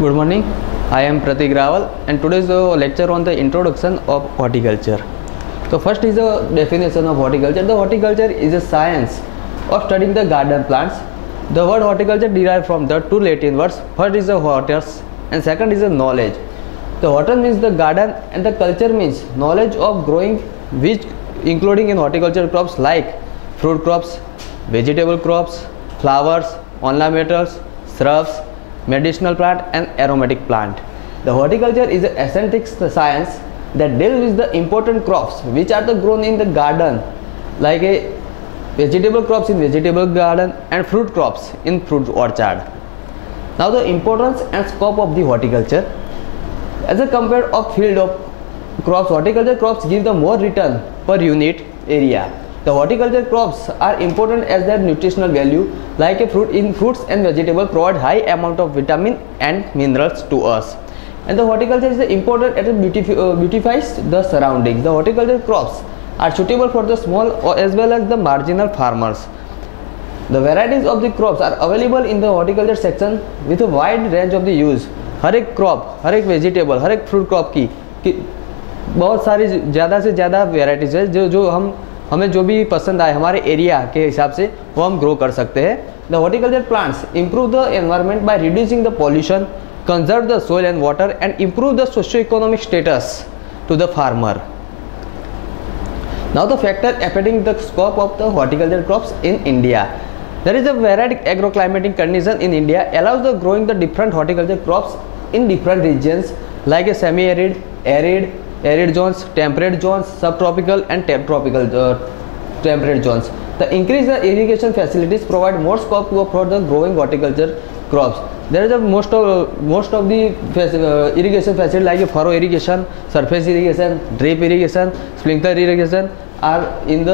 Good morning. I am Pratik Raval and today's lecture on the introduction of horticulture. So first is the definition of horticulture. The horticulture is a science of studying the garden plants. The word horticulture derived from the two Latin words. First is the hortus and second is the knowledge. The hortus means the garden and the culture means knowledge of growing, which including in horticulture crops like fruit crops, vegetable crops, flowers, ornamentals, shrubs, medicinal plant and aromatic plant. The horticulture is an aesthetic science that deals with the important crops which are grown in the garden, like a vegetable crops in vegetable garden and fruit crops in fruit orchard. Now the importance and scope of the horticulture. As a compared of field of crops, horticulture crops give the more return per unit area. The horticulture crops are important as their nutritional value, like a fruits and vegetables provide high amount of vitamin and minerals to us. And the horticulture is important as it beautifies the surroundings. The horticulture crops are suitable for the small as well as the marginal farmers. The varieties of the crops are available in the horticulture section with a wide range of the use. हर एक crop, हर एक vegetable, हर एक fruit crop की बहुत सारी ज़्यादा से ज़्यादा varieties है जो हमें जो भी पसंद आए हमारे एरिया के हिसाब से वो हम ग्रो कर सकते हैं. The horticulture plants improve the environment by reducing the pollution, conserve the soil and water and improve the socio economic status to the farmer. Now the factor affecting the scope of the horticulture crops in India. There is a varied agroclimatic condition in India allows the growing the different horticulture crops in different regions like a semi-arid, arid, arid zones, temperate zones, subtropical and tropical temperate zones. The increased irrigation facilities provide more scope for the growing horticulture crops. There is a most of the irrigation facilities like a furrow irrigation, surface irrigation, drip irrigation, sprinkler irrigation are in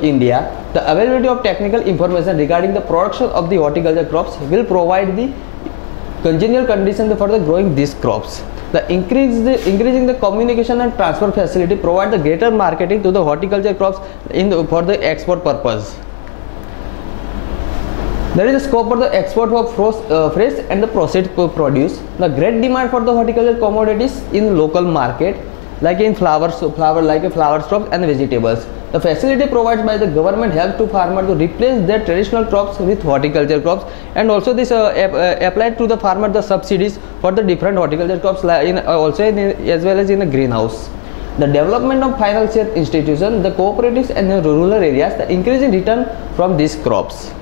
India. The availability of technical information regarding the production of the horticulture crops will provide the congenial conditions for the growing these crops. The increasing the communication and transfer facility provide the greater marketing to the horticulture crops for the export purpose. There is a scope for the export of fresh and the processed produce. The great demand for the horticulture commodities in local market, like in flower crops and vegetables. The facility provided by the government helps to farmers to replace their traditional crops with horticulture crops, and also this applied to the farmer the subsidies for the different horticulture crops as well as in a greenhouse. The development of financial institutions, the cooperatives and the rural areas, the increasing return from these crops.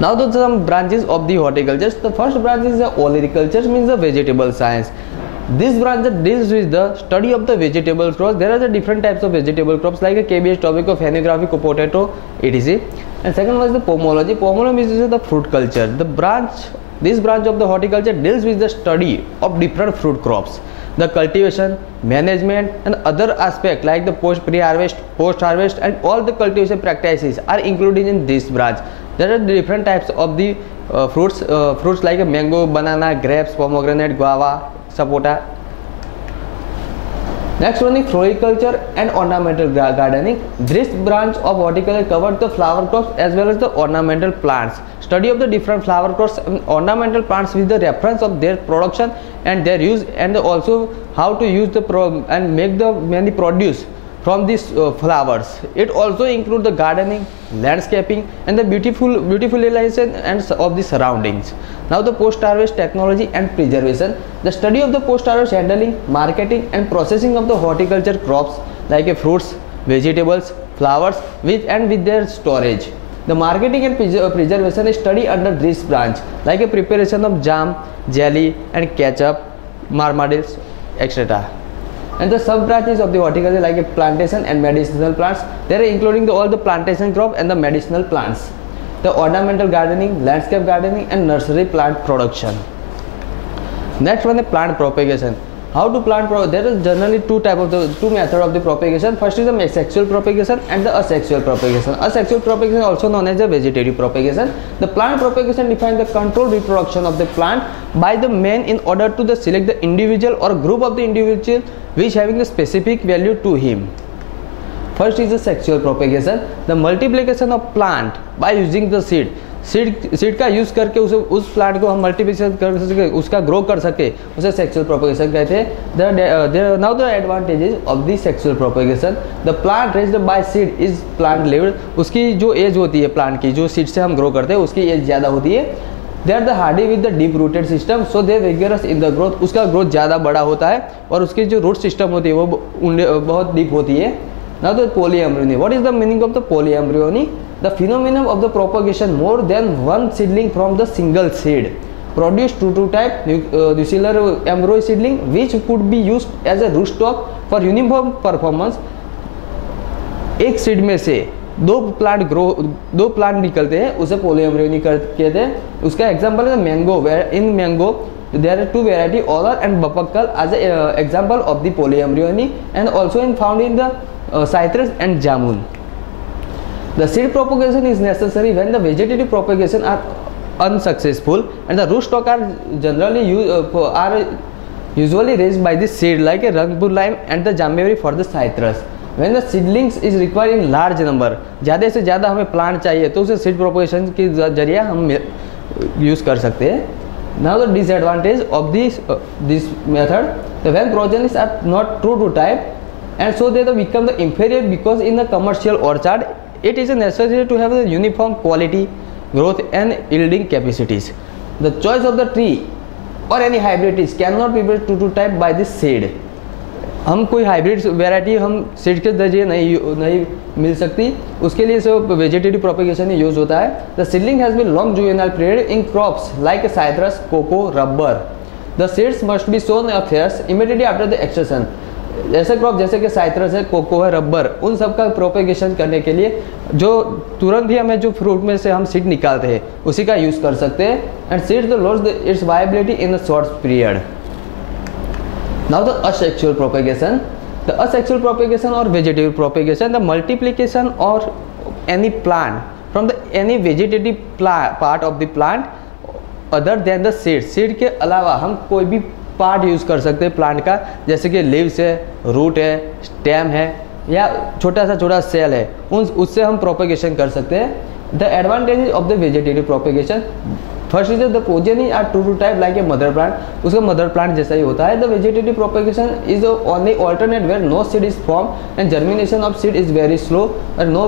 Now the some branches of the horticulture. The first branch is the horticulture, means the vegetable science. This branch deals with the study of the vegetable crops. There are the different types of vegetable crops like a cabbage, tobacco, fenugreek, potato, etc. And second was the pomology. Pomology is the fruit culture. This branch of the horticulture deals with the study of different fruit crops. The cultivation, management and other aspects like the pre-harvest, post-harvest and all the cultivation practices are included in this branch. There are different types of the fruits like a mango, banana, grapes, pomegranate, guava, sapota. Next one is floriculture and ornamental gardening. This branch of horticulture covers the flower crops as well as the ornamental plants. Study of the different flower crops and ornamental plants with the reference of their production and their use, and also how to use and make the many produce from these flowers. It also includes the gardening, landscaping and the beautification and of the surroundings. Now the post-harvest technology and preservation. The study of the post-harvest handling, marketing and processing of the horticulture crops like fruits, vegetables, flowers with their storage. The marketing and preservation is studied under this branch like a preparation of jam, jelly and ketchup, marmalades, etc. And the sub branches of the horticulture like a plantation and medicinal plants. They are including all the plantation crop and the medicinal plants. The ornamental gardening, landscape gardening and nursery plant production. Next one is plant propagation. How to plant? There is generally two methods of the propagation. First is the sexual propagation and the asexual propagation. Asexual propagation also known as the vegetative propagation. The plant propagation defines the controlled reproduction of the plant by the man in order to select the individual or group of the individual which having a specific value to him. First is the sexual propagation, the multiplication of plant by using the seed. Seed का use करके उस plant को हम multiplication कर सके, उसका grow कर सके, उसे सेक्सुअल प्रोपेगेशन कहते हैं। Now the advantages of the sexual propagation, the plant raised bye seed is plant lived, उसकी जो एज होती है प्लांट की, जो सीड से हम ग्रो करते हैं उसकी एज ज़्यादा होती है। They are the hardy with the deep rooted system, so they vigorous in the growth, उसका ग्रोथ ज़्यादा बड़ा होता है और उसकी जो रूट सिस्टम होती है वो बहुत डीप होती है। Now the polyembryony, what is the meaning of the polyembryony? The phenomenon of the propagation more than one seedling from the single seed produce to type nuclear embryo seedling which could be used as a root stock for uniform performance. एक seed में से दो plant निकलते हैं, उसे पोलीएम्ब्रियोनी कहते हैं। उसका एग्जांपल है mango, where in mango there are two variety Olour and Bappakai as example of the polyembryony and also in found in the citrus and jamun. The seed propagation is necessary when the vegetative propagation are unsuccessful and the root stock are usually raised by the seed like a rangpur lime and the jambery for the citrus. When the seedlings is required in large number, ज़्यादा से ज़्यादा हमें plant चाहिए तो उसे seed propagation के जरिए हम यूज़ कर सकते हैं। Now the disadvantage of this method, when progenies are not true to type and so they become the inferior, because in the commercial orchard it is necessary to have the uniform quality, growth and yielding capacities. The choice of the tree or any hybrids cannot be true to type by this seed. हम कोई hybrid variety हम seed के जरिए नहीं मिल सकती, उसके लिए सब वेजिटेटिव प्रोपेगेशन ही यूज होता है। The seedling has been long juvenile period in crops like citrus, cocoa, rubber. The seeds must be sown और फेयर्स इमीडिएटली आफ्टर द एक्सट्रैक्शन। ऐसे क्रॉप जैसे कि साइट्रस है, कोको है, रबर, उन सब का प्रोपेगेशन करने के लिए जो तुरंत ही हमें जो फ्रूट में से हम सीड निकालते हैं उसी का यूज़ कर सकते हैं। And seeds loss it's viability in a short period. Now the asexual propagation. The asexual propagation or vegetative propagation, the multiplication or any plant from the any vegetative part of the plant other than the seed. Seed के अलावा हम कोई भी part use कर सकते हैं plant का, जैसे कि लीव्स है, रूट है, स्टेम है या छोटा सेल है, उससे हम प्रोपेगेशन कर सकते हैं। The advantages of the vegetative propagation, first is the progeny are to type like a mother plant, उसका मदर प्लांट जैसा ही होता है। The vegetative propagation is only alternate where no seed is form and germination of seed is very slow और no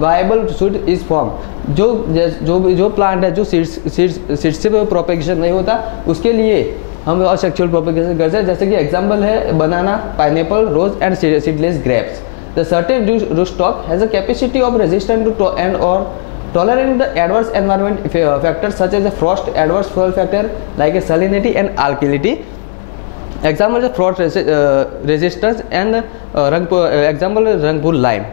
viable seed is form. जो plant है जो seed से प्रोपेगेशन नहीं होता उसके लिए हम असेक्सुअल प्रोपेगेशन करते हैं, जैसे कि एग्जाम्पल है banana, pineapple, rose and seedless grapes. The certain root stock has a capacity of resistant to and और tolerate the adverse environment factors such as the frost, adverse soil factor like a salinity and alkalinity. Example is frost resistance and example is rangpur lime.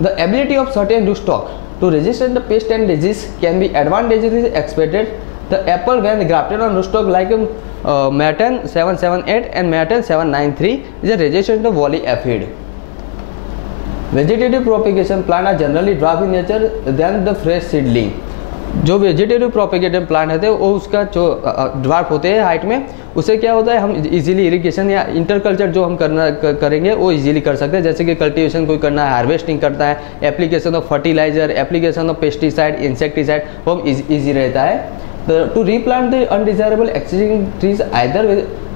The ability of certain rootstock to resist the pest and disease can be advantageously expected. The apple when grafted on rootstock like Maten 778 and Maten 793 is a resistant to woolly aphid. Vegetative propagation plant are generally dwarf in nature than the fresh seedling. जो vegetative propagative plant होते हैं वो उसका जो dwarf होते हैं height में, उससे क्या होता है हम इजीली इरिगेशन या इंटरकल्चर जो हम करेंगे वो इजीली कर सकते हैं, जैसे कि कल्टीवेशन कोई करना है, हार्वेस्टिंग करता है, application of fertiliser, application of pesticide, insecticide, वो ईजी रहता है। To replant the undesirable extincting trees either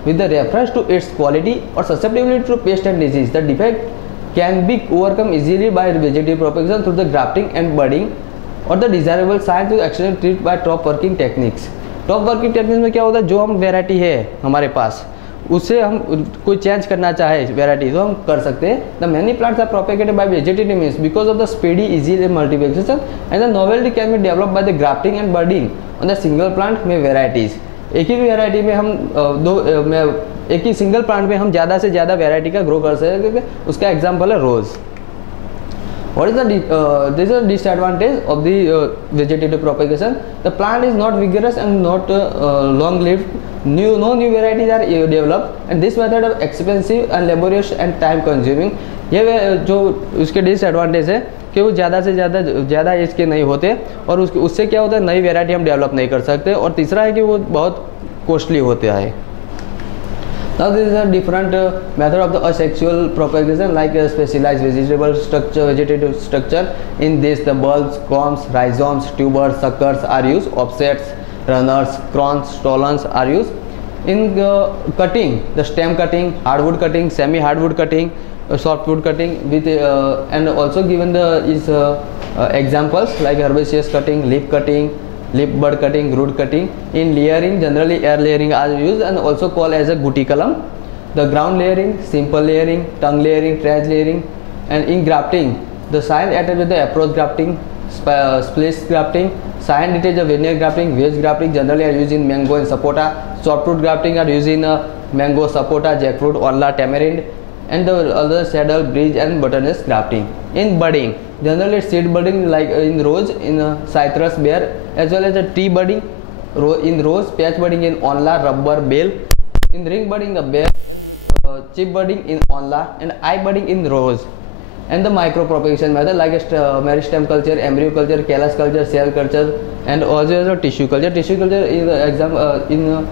with the reference to its quality और susceptibility to pest and disease, the defect can be overcome easily by vegetative propagation through the grafting and budding or the desirable science to extend treat by top working techniques. Top working techniques में क्या होता है, जो हम variety है हमारे पास उससे हम कोई चेंज करना चाहे वेराइटी तो हम कर सकते हैं। The many plants are propagated by vegetative means because of the speedy easy multiplication and the novelty can be develop by the grafting and budding on the single plant में varieties. एक ही variety में हम एक ही single plant में हम ज़्यादा से ज़्यादा वेराइटी का ग्रो कर सकते हैं। उसका एग्जांपल है रोज़। What is the disadvantage of the vegetative propagation? The plant is not vigorous and not long-lived. No new varieties are developed, and this method is expensive and laborious and time-consuming. ये जो उसके disadvantage है कि वो ज़्यादा से ज़्यादा as के नहीं होते और उससे क्या होता है नई वेराइटी हम डेवलप नहीं कर सकते, और तीसरा है कि वो बहुत कॉस्टली होते हैं। Now this is a different method of the asexual propagation, like a specialized vegetable structure, vegetative structure. In this, the bulbs, combs, rhizomes, tubers, suckers are used. Offsets, runners, crowns, stolons are used. In cutting, the stem cutting, hardwood cutting, semi-hardwood cutting, softwood cutting, with and also given the is examples like herbaceous cutting, leaf cutting, leaf bud cutting, root cutting. In layering, generally air layering are used and also called as a guticulum. The ground layering, simple layering, tongue layering, trench layering. And in grafting, the science attached with the approach grafting, splice grafting, science detached the veneer grafting, wedge grafting generally are used in mango and sapota. Softwood grafting are used in mango, sapota, jackfruit, orla, tamarind, and the other saddle, bridge and butternut grafting. In budding, generally seed budding like in rose, in citrus, bear, as well as a tree budding in rose, patch budding in onla, rubber, bale. In ring budding, the bear, chip budding in onla, and eye budding in rose. And the micro propagation method like meristem culture, embryo culture, callus culture, cell culture, and also the tissue culture. Tissue culture is in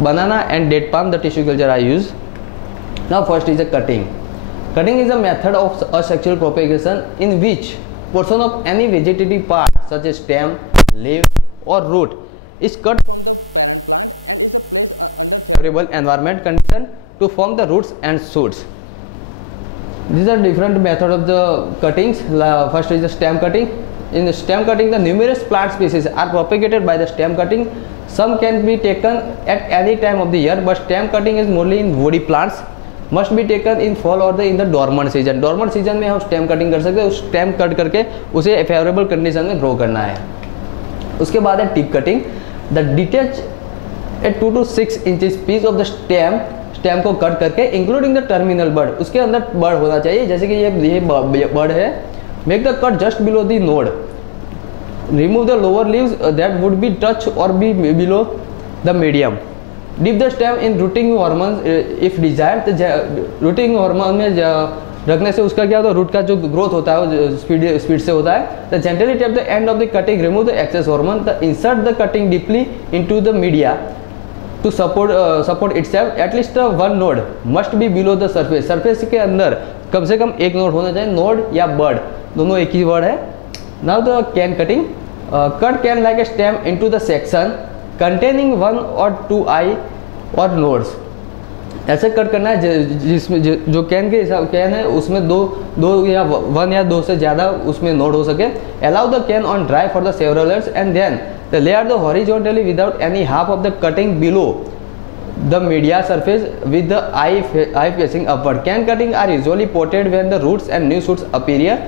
banana and date palm, the tissue culture I use. Now first is a cutting. Cutting is a method of asexual propagation in which portion of any vegetative part such as stem, leaf or root is cut favorable environment condition to form the roots and shoots. These are different methods of the cuttings. First is the stem cutting. In the stem cutting, the numerous plant species are propagated by the stem cutting. Some can be taken at any time of the year, but stem cutting is mostly in woody plants. Must be taken in fall or in the dormant season. Dormant season में हम stem cutting कर सकते हैं. उस stem cut करके उसे favourable condition में grow करना है. उसके बाद है tip cutting. The detach a 2 to 6 inches piece of the stem को कट करके इंक्लूडिंग द टर्मिनल बर्ड. उसके अंदर बर्ड होना चाहिए. जैसे कि ये बर्ड है. Make the cut just below the node. Remove the lower leaves that would be touch or be below the medium. Dip the stem in rooting hormones if desired. तो rooting hormone में रखने से उसका क्या होता है, root का जो ग्रोथ होता है वो स्पीड से होता है. The gently tap the end of the cutting, remove the excess hormone, the insert the cutting deeply into the media to support itself. At least one node must be below the surface. Surface के अंदर कम से कम एक node होना चाहिए. Node या bird दोनों एक ही word है. Now the can cutting. Cut can like a stem into the section containing 1 or 2 eye or nodes. ऐसे कट करना है जिसमें जो कैन के हिसाब कैन है उसमें दो या 1 या 2 से ज़्यादा उसमें नोड हो सके. Allow the can on dry for the several years and then the layer the horizontally without any half of the cutting below the media surface with the eye facing upward. Can cutting are usually potted when the roots and new shoots appear,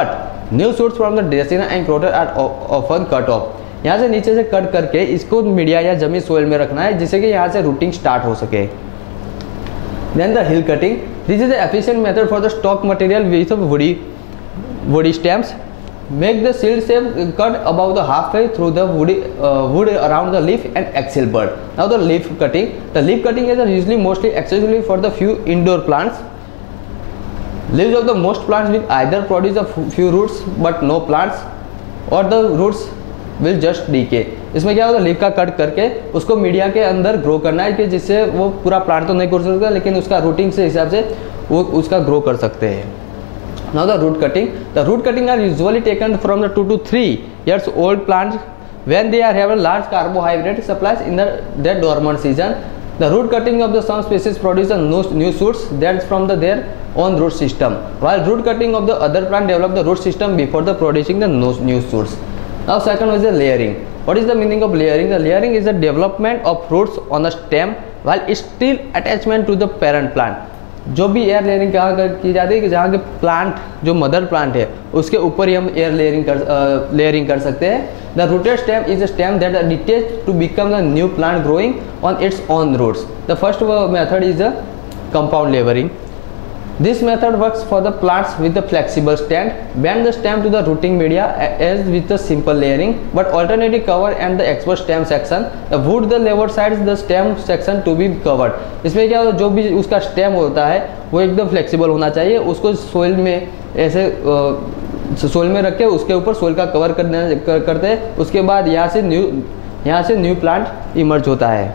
but new shoots from the dracena and crota are often cut off. यहाँ से नीचे से cut करके इसको media या जमी soil में रखना है जिससे कि यहाँ से रूटिंग स्टार्ट हो सके. Then the heel cutting. This is the efficient method for the stock material with woody stems. Make the shield shape cut about the half way through the wood around the leaf and axil bird. Now the leaf cutting. The leaf cutting is usually mostly excessively for the few indoor plants. Leaves of the most plants will either produce a few roots but no plants, or the roots will just decay. इसमें क्या होता है, leaf का cut करके उसको media के अंदर grow करना है कि जिससे वो पूरा प्लांट तो नहीं कर सकता लेकिन उसका रूटिंग से हिसाब से वो उसका ग्रो कर सकते हैं. Now the root cutting. The root cutting are usually taken from the 2 to 3 years old plants when they are have a large carbohydrate supplies in their dormant season. The root cutting of the some species produce the new shoots that's from their own root system, while root cutting of the other plant develop the root system before the producing the new shoots. Now second is the layering. What is the meaning of layering? The layering is the development of roots on a stem while still attachment to the parent plant. जो भी air layering कहाँ की जाती है कि जहाँ के plant जो मदर प्लांट है उसके ऊपर ही हम एयर लेयरिंग कर सकते हैं. The rooted stem is a stem that detach to become the new plant growing on its own roots. The first method is the compound layering. This method works for the plants with the flexible stand. Bend the stem to the rooting media as with the simple layering, but alternately cover and the exposed stem section. The wood the lever sides the stem section to be covered. इसमें क्या होता है, जो भी उसका stem होता है वो एकदम फ्लेक्सिबल होना चाहिए. उसको सोइल में ऐसे सोइल में रख के उसके ऊपर सोइल का कवर करते हैं. उसके बाद यहाँ से न्यू प्लांट इमर्ज होता है.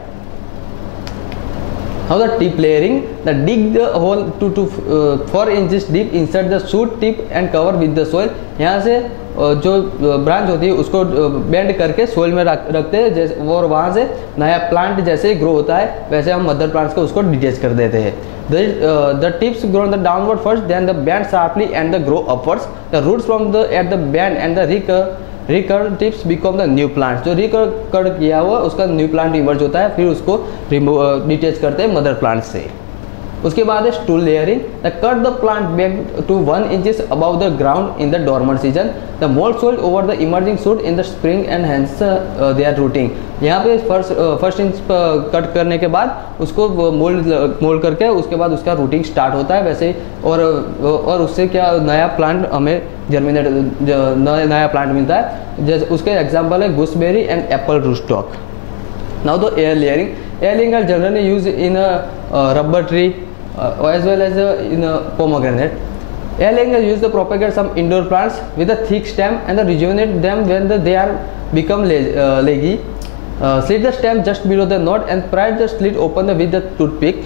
Now the tip layering, the dig the hole to 4 inches deep, insert the shoot tip and cover with the soil. यहाँ से जो ब्रांच होती है उसको बेंड करके सोइल में रखते हैं जैसे, और वहाँ से नया प्लांट जैसे ग्रो होता है वैसे हम मदर प्लांट्स को उसको डिटेच कर देते हैं. The tips grow on the downward first, then the bend sharply and the grow upwards. The roots from the at the bend and the recurve tips become the new plants. जो recurve किया हुआ उसका new plant emerge होता है, फिर उसको detach करते हैं मदर प्लांट से. उसके बाद है stool layering. The cut the plant back to 1 inches above the ground in the dormant season. The mould soil over the emerging shoot in the spring and hence their rooting. यहाँ पे first inch cut करने के बाद उसको mould करके उसके बाद उसका रूटिंग स्टार्ट होता है वैसे, और उससे क्या नया प्लांट हमें जर्मिनेट नया प्लांट मिलता है. जैसे उसके एग्जाम्पल है gooseberry and apple rootstock. Now the air layering. Air layering are generally use in rubber tree as well as in pomegranate. Air laying is used to propagate some indoor plants with a thick stem and rejuvenate them when they are become leggy. Slit the stem just below the knot and pry the slit open with the toothpick.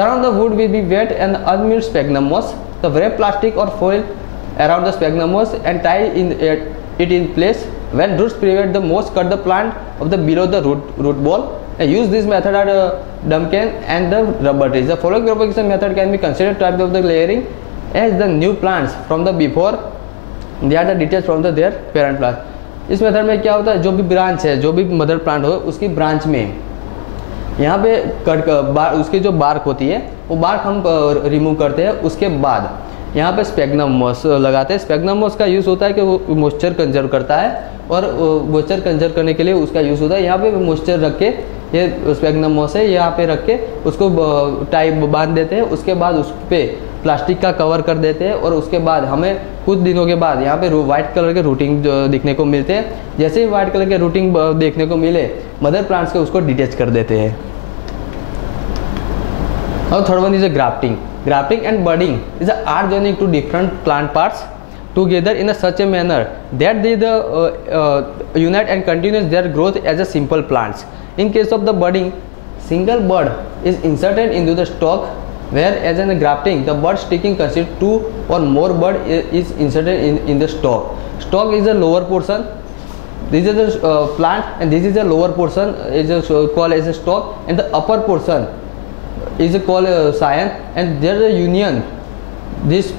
Surround the wood with the wet and unmilled sphagnum moss. The wrap plastic or foil around the sphagnum moss and tie it in place. When roots prevent the moss, cut the plant of the below the root ball. Use this method at Duncan and the rubber trees. The following propagation method can be considered type of the layering as the new plants from the before they are the detached from the their parent plant. इस method में क्या होता है, जो भी branch है, जो भी मदर प्लांट हो उसकी ब्रांच में यहाँ पे कट उसकी जो बार्क होती है वो बार्क हम रिमूव करते हैं. उसके बाद यहाँ पे स्पैग्नम मॉस लगाते हैं. स्पैग्नम मॉस का यूज़ होता है कि वो मॉइस्चर कंजर्व करता है और मॉइस्चर कंजर्व करने के लिए उसका यूज़ होता है. यहाँ पे मॉइस्चर रख के ये स्पैग्नम मॉस है यहाँ पे रख के उसको टाइप बांध देते हैं. उसके बाद उस पर प्लास्टिक का कवर कर देते हैं और उसके बाद हमें कुछ दिनों के बाद यहाँ पे वाइट कलर के रूटिंग दिखने को मिलते हैं. जैसे ही वाइट कलर के रूटिंग देखने को मिले मदर प्लांट्स के उसको डिटेच कर देते हैं. और third one is a grafting. Grafting and budding is an art joining two different plant parts together in such a manner that they unite and continue their growth as a simple plants. In case of the budding, single bud is inserted into the stalk, whereas in the grafting, the bud sticking consists 2 or more bud is inserted in the stalk. Stalk is the lower portion. This is the plant, and this is the lower portion is called as a stalk, and the upper portion is called scion, and there is a union. This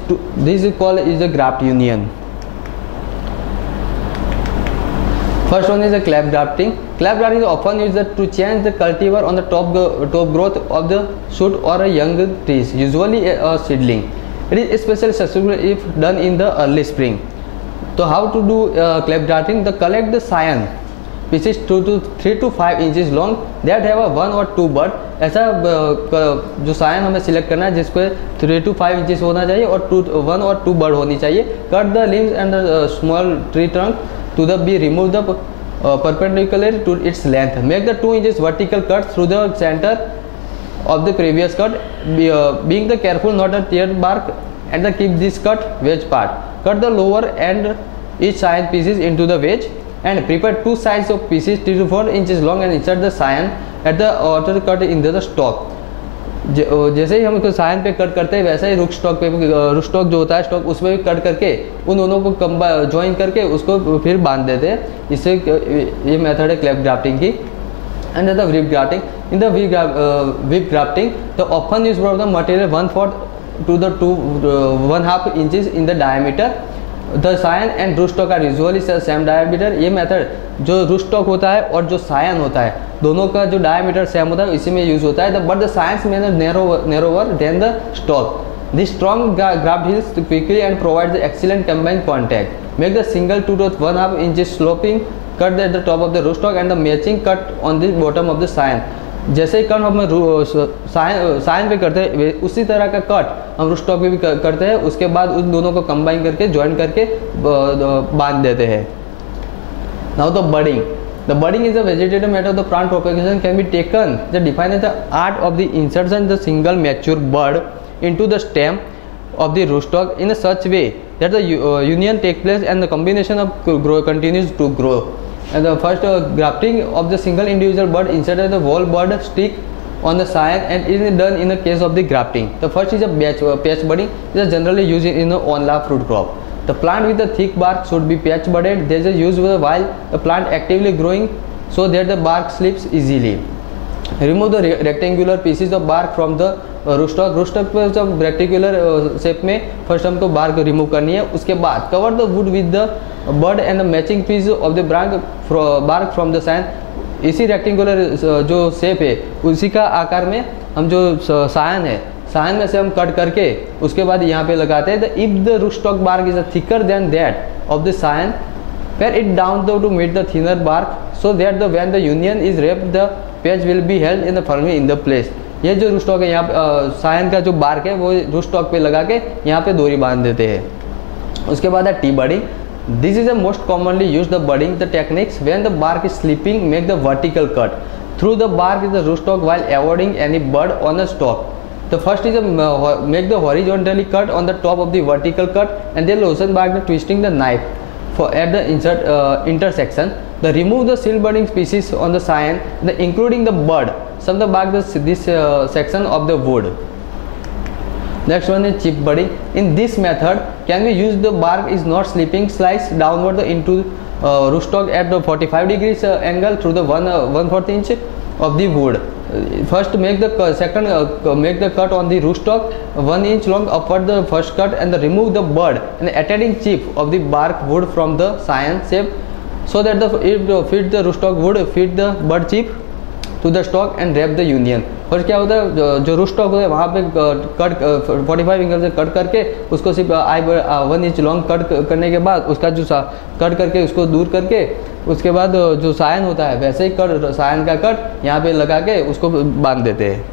is called is a graft union. First one is a clap grafting. Clap grafting is often used to change the cultivar on the top growth of the shoot or a young trees, usually a seedling. It is especially successful if done in the early spring. So how to do clap grafting? Collect the scion pieces 3 to 5 inches long that have a 1 or 2 bud. ऐसा जो सायन हमें select करना है जिसको 3 to 5 inches होना चाहिए और 1 or 2 bird होनी चाहिए. Cut the limbs and the small tree trunk to the be remove the perpendicular to its length. Make the 2 inches vertical cut through the centre of the previous cut, being the careful not to tear bark and keep this cut wedge part. Cut the lower and each scion pieces into the wedge and prepare 2 sides of pieces 3 to 4 inches long and insert the scion at the outer cut in the stalk. जैसे ही हम इसको सायन पे cut करते हैं वैसे ही root stock जो होता है स्टॉक उसमें भी कट करके उन दोनों को ज्वाइन करके उसको फिर बांध देते हैं. इससे ये मेथड है क्लैप ग्राफ्टिंग की. And the whip grafting. In the whip grafting, the often use of the material 1/4 to the 1/2 inches in the diameter. The scion and rootstock are usually same diameter. ये method जो rootstock होता है और जो scion होता है दोनों का जो diameter सेम होता है इसी में यूज होता है. But the scion may narrower than the stalk. This strong graft heals quickly and provides the excellent combined contact. Make the single 2 to 1/2 inches sloping cut at the top of the rootstock and the matching cut on the bottom of the scion. जैसे ही cut हम सायन पे करते हैं उसी तरह का cut हम rootstock पे भी करते हैं. उसके बाद उन दोनों को कंबाइन करके ज्वाइन करके बांध देते हैं. Now the budding. The budding is a vegetative method of the plant propagation can be taken the define as the art of the insertion the single mature bud into the stem of the rootstock in a such way that the union take place and the combination of continues to grow. And the first grafting of the single individual bud inserted the whole bud stick on the scion and it is done in the case of the grafting. The first is a patch budding. It is generally used in the onla fruit crop. The plant with the thick bark should be patch budded. This is used while the plant actively growing so that the bark slips easily. Remove the rectangular pieces of bark from the rootstock. Rootstock पे जब rectangular shape में first हमको bark remove करनी है. उसके बाद cover the wood with the bud and the matching piece of the bark from the scion. इसी rectangular जो शेप है उसी का आकार में हम जो सायन है, सायन में से हम कट करके उसके बाद यहाँ पे लगाते हैं. If the rootstock bark is thicker than that of the scion, pare it down to make the thinner bark so that the when the union is wrapped the page will be held in the firmly in the place. ये जो rootstock है यहाँ सायन का जो bark है वो rootstock पे लगा के यहाँ पे डोरी बांध देते हैं. उसके बाद है T budding. This is the most commonly use the budding the techniques when the bark is sleeping make the vertical cut through the bark is the rootstock while avoiding any bud on the stock. The first is make the horizontally cut on the top of the vertical cut and then loosen back the twisting the knife for at the intersection. The remove the seal budding species on the scion, including the bud. Some the back this section of the wood. Next one is chip budding. In this method, can we use the bark is not slipping, slice downward into rootstock at the 45 degrees angle through the 1/4 inch of the wood. First make the make the cut on the rootstock 1 inch long upward the first cut and remove the bud and attaching chip of the bark wood from the scion shape so that it fit the rootstock wood fit the bud chip to the stalk and wrap the union. First क्या होता है जो rootstock होता है वहाँ पे cut 45 angle से cut करके उसको सिर्फ 1 इंच लॉन्ग कट करने के बाद उसका जो कट करके उसको दूर करके उसके बाद जो सायन होता है वैसे ही कट सायन का कट यहाँ पे लगा के उसको बांध देते हैं.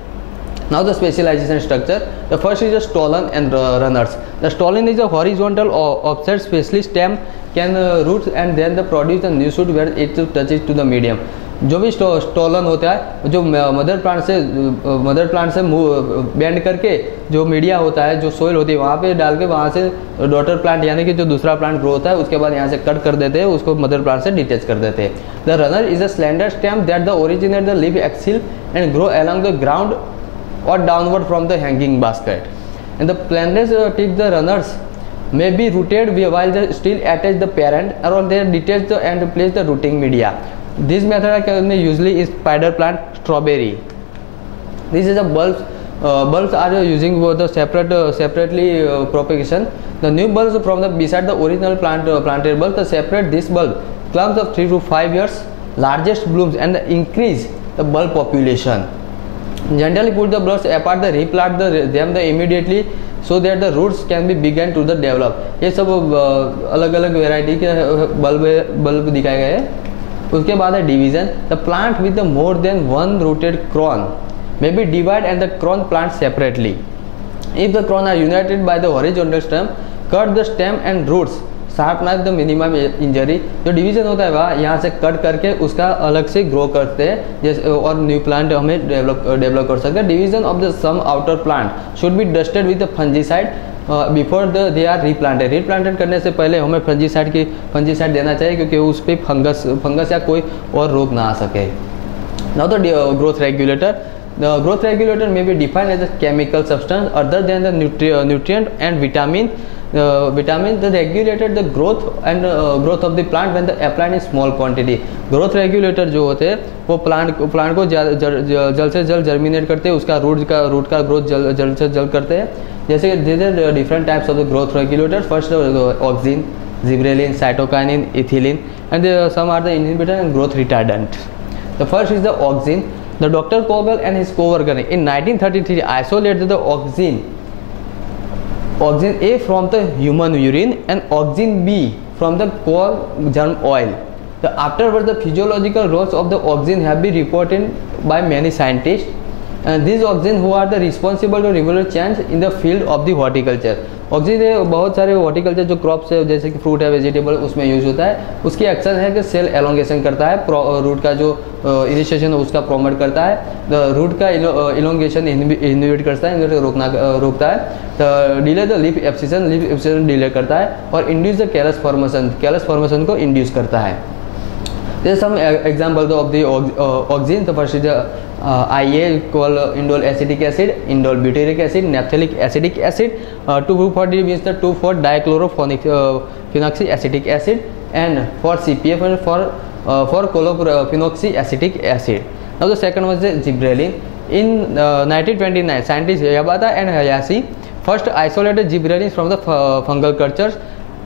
Now the specialization structure. The first is a stolon and runners. The stolon is a horizontal offset specially stem can roots and then the produce the new shoot where it touches to the medium. जो भी stolen होता है जो mother plant से bend करके जो media होता है जो सोइल होती है वहाँ पे डाल के वहाँ से डॉटर प्लांट यानी कि जो दूसरा प्लांट ग्रो होता है उसके बाद यहाँ से कट कर देते हैं उसको मदर प्लांट से डिटेच कर देते हैं. The runner is a slender stem that the originate the leaf axil and grow along the ground or downward from the hanging basket. And the plantless tip the runners may be rooted while they still attach the parent or they detach the and place the rooting media. This method usually is spider plant strawberry. This is a bulbs are using for the separately propagation. The new bulbs from the beside the original planted bulb the separate this bulb clumps of 3 to 5 years largest blooms and increase the bulb population. Generally put the bulbs apart, the replant them immediately so that the roots can be began to the develop. ये सब अलग अलग variety के bulb दिखाए गए हैं. उसके बाद है division. The plant with the more than one rooted crown may be divide and the crown plant separately. If the crown are united by the horizontal stem cut the stem and roots sharp knife the minimum injury. जो division होता है वह यहाँ से cut करके उसका अलग से ग्रो करते हैं जैसे और न्यू प्लांट हमें डेवलप कर सकते हैं. Division of the some outer plant should be dusted with the fungicide before they are replanted. Replanted करने से पहले हमें फंजीसाइड देना चाहिए क्योंकि उस पर फंगस या कोई और रोग ना आ सके. Now the growth regulator. The growth regulator may be defined as a chemical substance other than the nutrient and vitamin. The regulated the growth and growth of the plant when the applied in small quantity. Growth regulator जो होते हैं वो plant को जल्द से जल्द germinate करते हैं. उसका रूट का ग्रोथ जल्द से जल्द करते हैं. जैसे different types of the growth regulator. First auxin, gibberellin, cytokinin, ethylene and some are the inhibitor and growth retardant. The first is the auxin. The Dr. Kogel and his co-worker in 1933 isolated the auxin A from the human urine and auxin B from the corn germ oil. Afterwards, the physiological roles of the auxin have been reported by many scientists. And these auxin who are the responsible to regular change in the field of the horticulture. Oxygen बहुत सारे horticulture जो crops है जैसे कि fruit है vegetable उसमें use होता है. उसकी एक्शन है कि सेल एलोंगेशन करता है. रूट का जो इनिशिएशन है उसका प्रोमोट करता है. रूट का इलोंगेशन इनहिबिट करता है, रोकता है. Delay the leaf abscission delay करता है और इंड्यूस द कैलस फॉर्मेशन को इंड्यूस करता है. There are some examples of the auxins. The first is IA called indole acetic acid, indole butyric acid, naphthalic acetic acid. 2,4-D means the 2,4-dichlorophenoxy acetic acid, and for CPF and for chlorophenoxy acetic acid. Now the second was the gibberellin. In 1929, scientists Yabata and Hayashi first isolated gibberellins from the fungal cultures,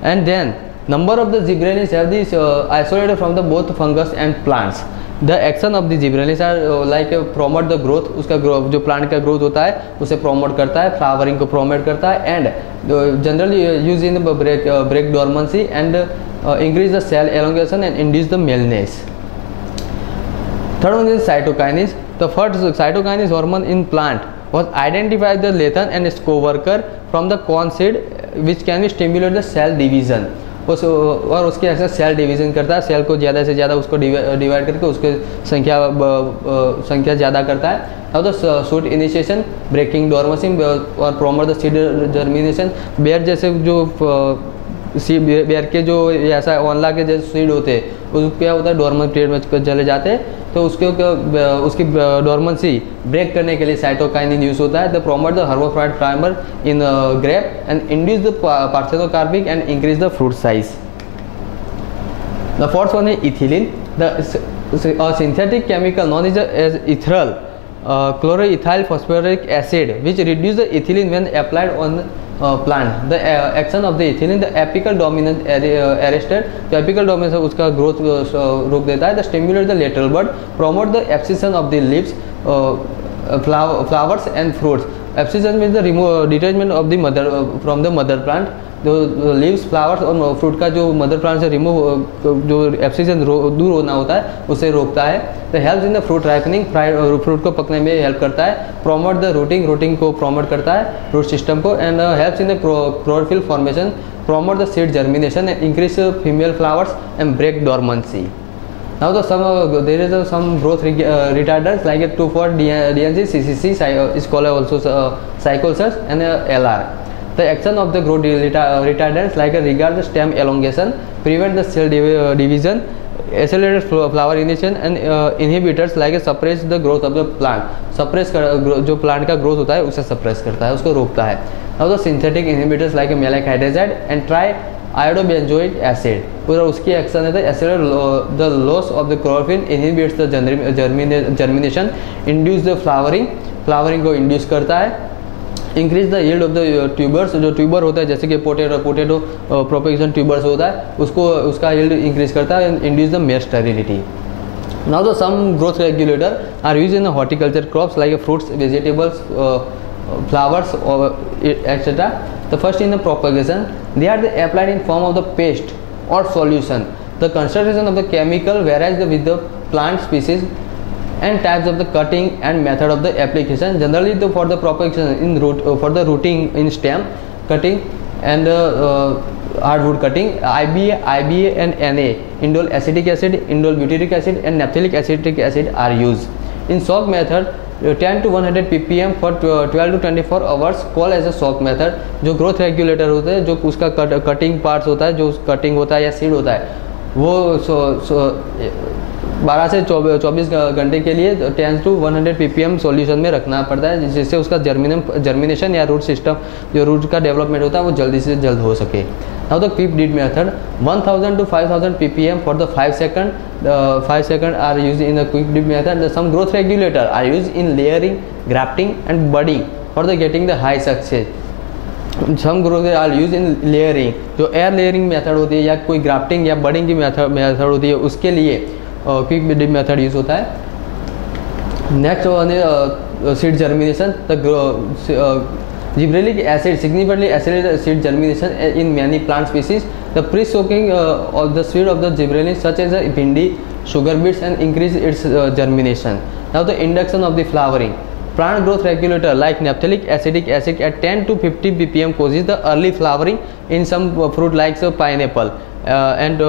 and then number of the gibberellins have these isolated from the both fungus and plants. The action of the gibberellins are like promote the growth. उसका जो plant का growth होता है उसे promote करता है, flowering को promote करता है, and generally used in the break dormancy and increase the cell elongation and induce the maleness. Third one is cytokinase. The first cytokinase hormone in plant was identified the lectin and its co-worker from the corn seed, which can be stimulate the cell division. और उसकी action cell division करता है, cell को ज़्यादा से ज़्यादा उसको divide करके उसके संख्या ज़्यादा करता है. Now the shoot initiation, breaking dormancy और promote the seed germination. बेर जैसे जो बेर के जो ऐसा ओनला के जैसे सीड होते हैं उस क्या होता है, डोरमेंट पीरियड में चले जाते हैं, तो उसकी डोरमेंसी ब्रेक करने के लिए साइटोकाइनिन यूज होता है. द प्रोमोट द हर्बोफ्राइड primer in grape and induce the parthenocarpic and increase the fruit size. The fourth one है ethylene. The synthetic chemical known is as ethrel chloroethyl phosphoric acid which reduce the ethylene when applied on plant. The action of the ethylene, the apical dominance arrested. The apical dominance उसका growth रोक देता है. The stimulate the lateral bud, promote the abscission of the leaves, flowers and fruits. Abscission means the detachment of the mother from the mother plant. जो leaves, flowers और fruit का जो mother plant से remove जो abscission दूर होना होता है उसे रोकता है. तो help in the fruit ripening, fruit को पकने में हेल्प करता है. प्रोमोट द रूटिंग को प्रोमोट करता है, रूट सिस्टम को. And helps in the chlorophyll formation, promote the seed germination and increase female flowers and break dormancy. Now there is some growth retardants like a 2,4-DNC, CCC is called also cyclosus and LR. The action of the growth retardants like regard the stem elongation, prevent the cell division, accelerate flower initiation, and inhibitors like suppress the growth of the plant. Suppress जो plant का growth होता है उसे suppress करता है, उसको रोकता है. Now the synthetic inhibitors like maleic hydrazide and triiodobenzoic acid, पूरा उसकी एक्शन है तो accelerate the loss of the chlorophyll, inhibits the germination, induce the flowering को induce करता है. Increase the yield of the tubers, जो ट्यूबर होता है जैसे कि पोटैटो प्रोपेगेशन ट्यूबर्स होता है उसका यील्ड इंक्रीज करता है. Induce the male sterility. Now the some growth regulator are use in horticulture crops like fruits, vegetables, flowers etcetera. The first in the propagation, they are applied in form of the paste or solution. The concentration of the chemical varies with the plant species and types of the cutting and method of the application. Generally for the propagation in root, for the rooting in stem cutting and hardwood cutting, IBA and NA, indole acetic acid, indole butyric acid and naphthalic acetic acid are used. In soak method 10 to 100 ppm for 12 to 24 hours called as a soak method. जो growth regulator होते हैं, जो उसका cutting parts होता है, जो cutting होता है या seed होता है, वो 12 से 24 घंटे के लिए 10 to 100 ppm सॉल्यूशन में रखना पड़ता है, जिससे उसका जर्मिनेशन या रूट सिस्टम जो रूट का डेवलपमेंट होता है वो जल्दी से जल्द हो सके. Now the quick dip method 1000 to 5000 ppm for the 5 second are used in the quick dip method. Some growth regulator are used in layering, grafting and budding for the getting the high success. Some growth are used in layering, जो air layering method होती है या कोई grafting या budding की method होती है, उसके लिए क्विक डिप मेथड यूज होता है. नेक्स्ट वन है seed germination. The gibberellic acid significantly accelerates seed germination in many plant species. The pre-soaking of the seed of the gibberellin such as bhindi, sugar beets and increase its germination. Now the induction of the flowering. Plant growth regulator like naphthalic acetic acid at 10 to 50 ppm causes the early flowering in some fruit like pineapple. And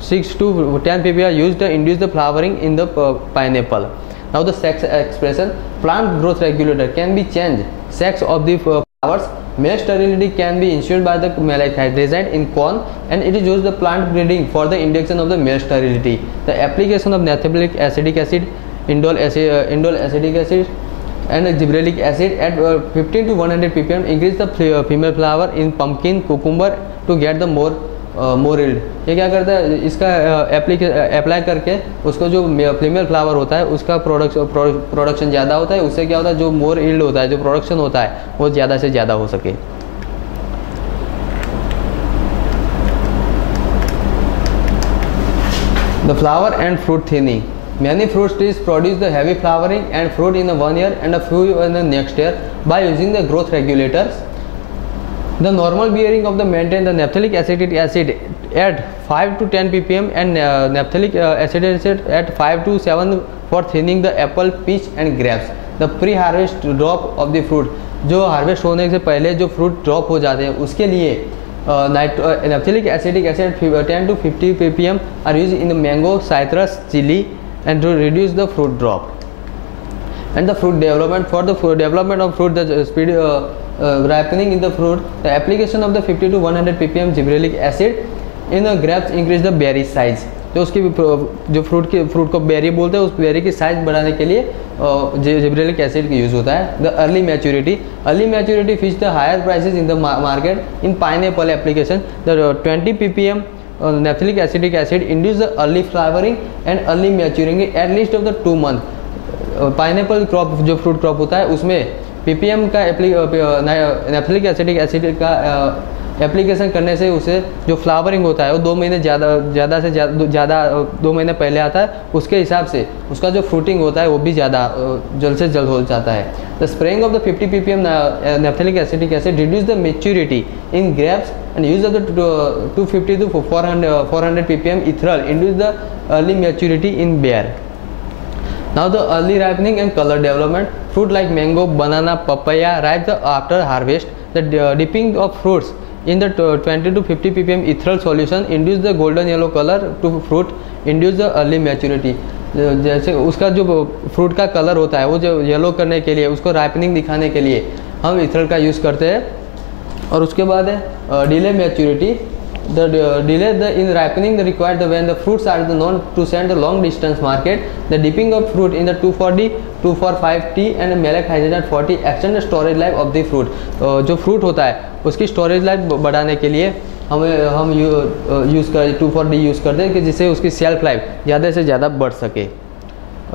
6 to 10 ppm are used to induce the flowering in the pineapple. Now the sex expression. Plant growth regulator can be changed sex of the flowers, male sterility can be ensured by the malachite in corn, and it is used the plant breeding for the induction of the male sterility. The application of naphthalic acetic acid, indole acetic acid, and gibberellic acid at 15 to 100 ppm increase the female flower in pumpkin, cucumber to get the more yield. ये क्या करता है, इसका apply करके उसको जो female flower होता है उसका प्रोडक्शन ज़्यादा होता है, उससे क्या होता है जो मोर यील्ड होता है, जो प्रोडक्शन होता है वो ज़्यादा से ज़्यादा हो सके. The flower and fruit thinning. Many fruit trees produce the heavy flowering and fruit in the 1 year and a few in the next year by using the growth regulators. The normal bearing of the maintain the naphthalic acetic acid at 5 to 10 ppm and naphthalic acetic acid at 5 to 7 for thinning the apple, peach and grapes. The pre-harvest drop of the fruit, जो harvest होने से पहले जो fruit drop हो जाते हैं उसके लिए naphthalic acetic acid 10 to 50 ppm are used in the mango, citrus, chili and to reduce the fruit drop. And the fruit development, for the development of fruit, the speed ripening in the fruit, the application of the 50 to 100 ppm gibberellic acid in the grapes increase the berry size. तो उसकी जो fruit को berry बोलते हैं, उस berry की size बढ़ाने के लिए जिब्रेलिक एसिड का यूज होता है. The early maturity fetch the higher prices in the market in pineapple application. The 20 ppm naphthalic acetic acid induce the early flowering and early maturing at least of the 2 month. Pineapple crop जो fruit crop होता है उसमें ppm का naphthalic acetic acid का application करने से उसे जो फ्लावरिंग होता है वो 2 महीने ज़्यादा से ज़्यादा 2 महीने पहले आता है, उसके हिसाब से उसका जो फ्रूटिंग होता है वो भी ज़्यादा जल्द से जल्द हो जाता है. The spraying of the 50 ppm naphthalic acetic acid reduce the maturity in grapes and use of the 250 to 400 ppm ethyl induce the early maturity in bear. Now the early ripening and color development. Fruit like mango, banana, papaya ripe after harvest. The dipping of fruits in the 20 to 50 ppm ethyl solution induce the golden yellow color to fruit, induce the early maturity. जैसे उसका जो fruit का colour होता है वो जो yellow करने के लिए, उसको राइपनिंग दिखाने के लिए हम इथरल का यूज़ करते हैं. और उसके बाद है delay maturity. The delay in ripening the required when the fruits are known to send the long distance market. The dipping of fruit in the 240, 245T and malachite at 40 extend the storage life of the fruit. जो fruit होता है उसकी storage life बढ़ाने के लिए हम use कर 240 use करते हैं कि जिससे उसकी सेल्फ लाइफ ज़्यादा से ज़्यादा बढ़ सके.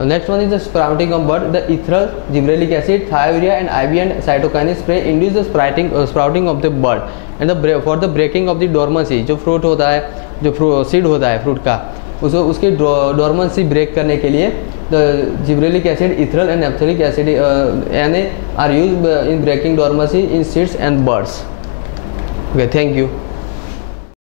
Next one is the sprouting of bud. The ethyl, gibberellic acid, thiourea and IB and cytokinin spray induce the sprouting of the bud. And for the breaking of the dormancy, जो fruit होता है, जो seed होता है fruit का, उसकी dormancy break करने के लिए the gibberellic acid, ethyl and naphthalic acid Na are used in breaking dormancy in seeds and buds. Okay, thank you.